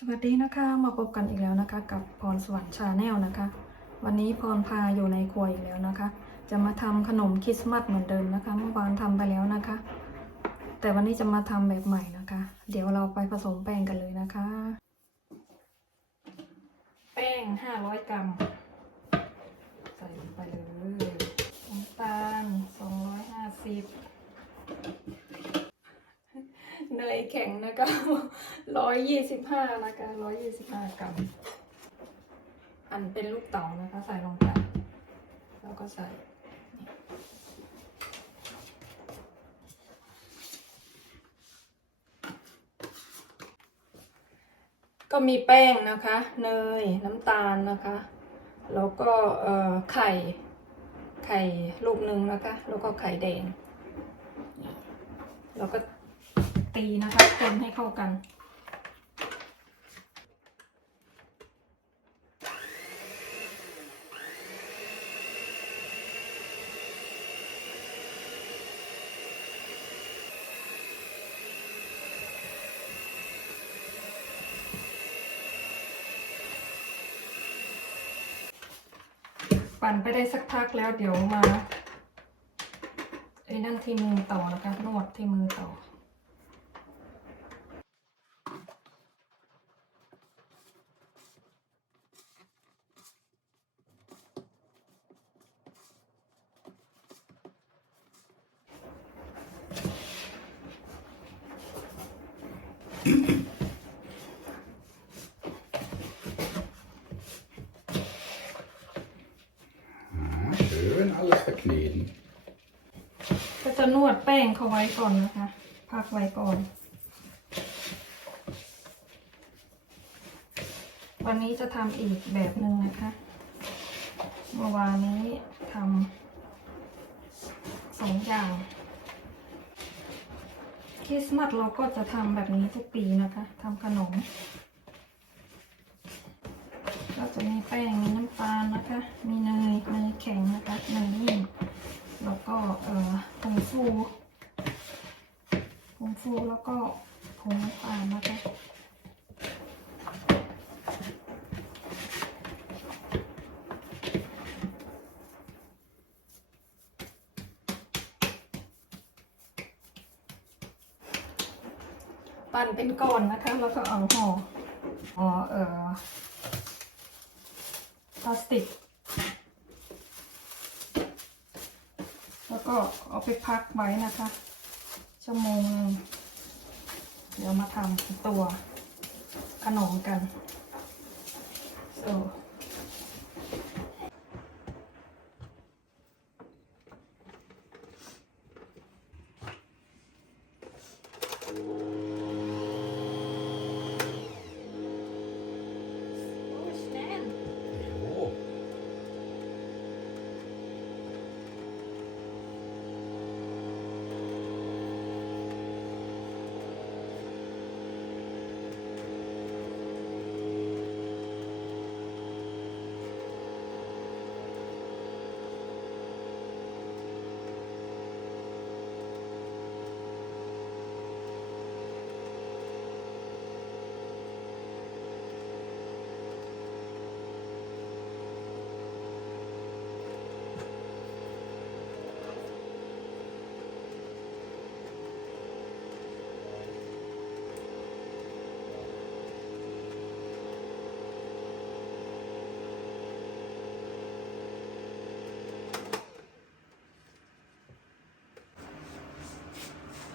สวัสดีนะคะมาพบกันอีกแล้วนะคะกับพรสวรรค์ชาแนลนะคะ วันนี้พรพาอยู่ในครัวอีกแล้วนะคะ จะมาทำขนมคริสต์มาสเหมือนเดิมนะคะ เมื่อวานทำไปแล้วนะคะ แต่วันนี้จะมาทำแบบใหม่นะคะ เดี๋ยวเราไปผสมแป้งกันเลยนะคะ แป้ง 500 กรัมใส่ลงไปเลยน้ำตาล250เนย แข็งนะคะร้อยยี่สิบห้านะคะร้อยยี่สิบห้ากรัมอันเป็นลูกเต๋านะคะ ใส่ลงไปแล้วก็ใส่ก็มีแป้งนะคะ เนยน้ำตาลนะคะ แล้วก็เอ่อไข่ ไข่ลูกหนึ่งนะคะ แล้วก็ไข่แดง แล้วก็ ตีนะคะคนให้เข้ากัน ปั่นไปได้สักพักแล้วเดี๋ยวมาไอ้นั่นที่มือต่อนะคะนวดที่มือต่อ schön alles verkneten. ก็จะนวดแป้งเขาไว้ก่อนนะคะ พักไว้ก่อน วันนี้จะทำอีกแบบหนึ่งนะคะ เมื่อวานนี้ทำสองอย่าง คริสต์มาสเราก็จะทำแบบนี้ทุกปีนะคะทำขนม ก็จะมีแป้งมีน้ำตาลนะคะ มีเนยเนยแข็งนะคะเนยนิ่มแล้วก็เอ่อผงฟูผงฟูแล้วก็ผงน้ำตาลนะคะ ปั่นเป็นก้อนนะคะ แล้วก็เอาห่อห่อเอ่อพลาสติก แล้วก็เอาไปพักไว้นะคะ ชั่วโมงหนึงเดี๋ยวมาทำตัวขนมกัน so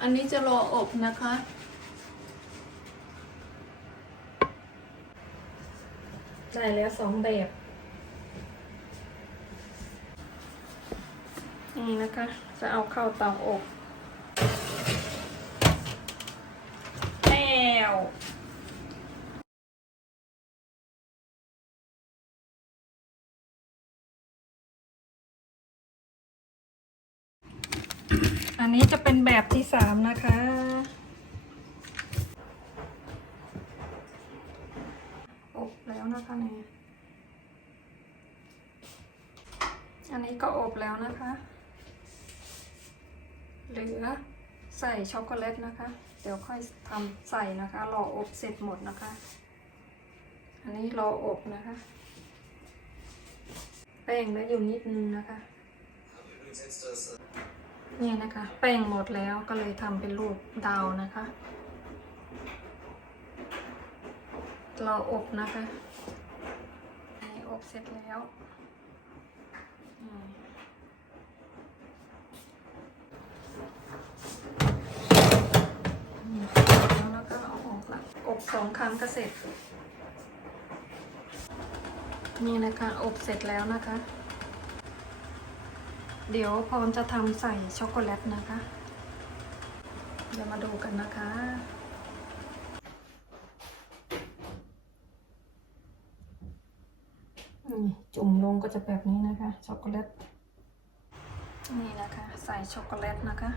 อันนี้จะรออบนะคะ ได้แล้วสองแบบ นี่นะคะ จะเอาเข้าเตาอบแล้ว อันนี้จะเป็นแบบที่สามนะคะ อบแล้วนะคะเนี่ย อันนี้ก็อบแล้วนะคะ เหลือใส่ช็อกโกแลตนะคะ เดี๋ยวค่อยทำใส่นะคะ รออบเสร็จหมดนะคะ อันนี้รออบนะคะ แป้งแล้วอยู่นิดนึงนะคะ เนี่ยนะคะ แป้งหมดแล้วก็เลยทำเป็นรูปดาวนะคะรออบนะคะอบเสร็จแล้วแล้วก็เอาออกละอบสองครั้งก็เสร็จ นี่นะคะ อบเสร็จแล้วนะคะ เดี๋ยวพรจะทำใส่ช็อกโกแลตนะคะ เดี๋ยวมาดูกันนะคะนี่จุ่มลงก็จะแบบนี้นะคะ ช็อกโกแลต นี่นะคะ ใส่ช็อกโกแลตนะคะ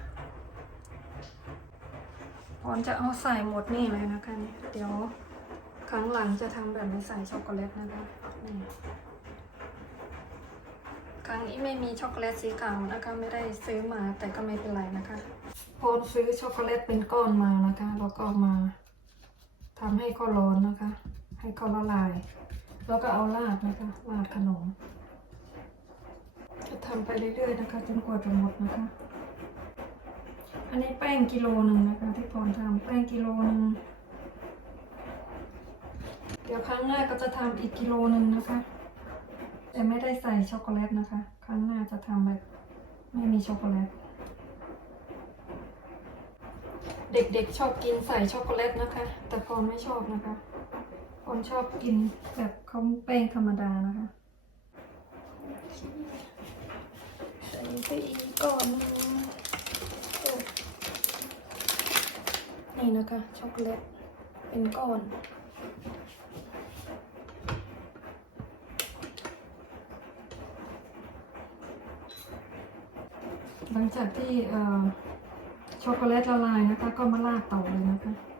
พรจะเอาใส่หมดนี่เลยนะคะเนี่ยเดี๋ยวครั้งหลังจะทำแบบไม่ใส่ช็อกโกแลตนะคะนี่ ครั้งนี้ไม่มีช็อกโกแลตสีขาวนะคะ ไม่ได้ซื้อมาแต่ก็ไม่เป็นไรนะคะพรซื้อช็อกโกแลตเป็นก้อนมานะคะ แล้วก็มาทำให้เขาร้อนนะคะ ให้เขาละลาย แล้วก็เอาราดนะคะราดขนม จะทำไปเรื่อยๆนะคะจนกว่าจะหมดนะคะ อันนี้แป้งกิโลหนึ่งนะคะ ที่พรทำแป้งกิโลหนึ่งเดี๋ยวครั้งหน้าก็จะทำอีกกิโลหนึ่งนะคะ แต่ไม่ได้ใส่ช็อกโกแลตนะคะ ครั้งหน้าจะทำแบบไม่มีช็อกโกแลต เด็กๆชอบกินใส่ช็อกโกแลตนะคะ แต่พรไม่ชอบนะคะคนชอบกินแบบเขาแป้งธรรมดานะคะใส่ไปอีกก่อนนึงโอ้นี่นะคะช็อกโกแลตเป็นก้อน หลัง จากที่ช็อกโกแลตละลายนะคะ ก็มาลาดต่อเลยนะคะ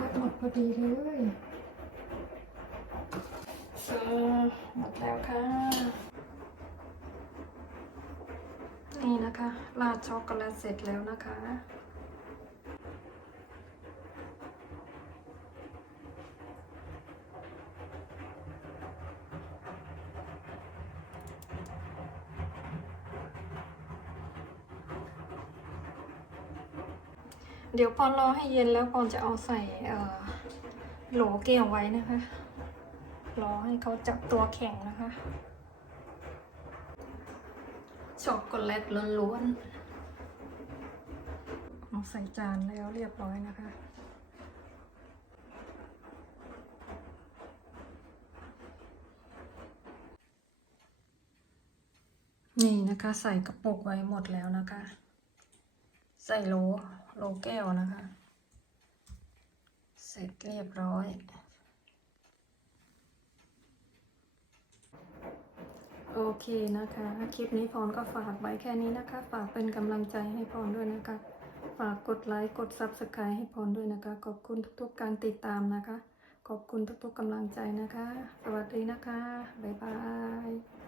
ละหมดพอดีเลยเออหมดแล้วค่ะ นี่นะคะ ราดช็อกโกแลตเสร็จแล้วนะคะ เดี๋ยวพอนรอให้เย็นแล้วพอนจะเอาใส่เออโหลแก้วไว้นะคะ รอให้เขาจับตัวแข็งนะคะช็อกโกแลตล้วนๆเอาใส่จานแล้วเรียบร้อยนะคะนี่นะคะใส่กระปุกไว้หมดแล้วนะคะ ใส่โหล โลแก้วนะคะ เสร็จเรียบร้อย โอเคนะคะ คลิปนี้พรก็ฝากไว้แค่นี้นะคะ ฝากเป็นกำลังใจให้พรด้วยนะคะ ฝากกดไลค์ กด Subscribe ให้พรด้วยนะคะ ขอบคุณทุกๆการติดตามนะคะ ขอบคุณทุกๆกำลังใจนะคะ สวัสดีนะคะ บ๊ายบาย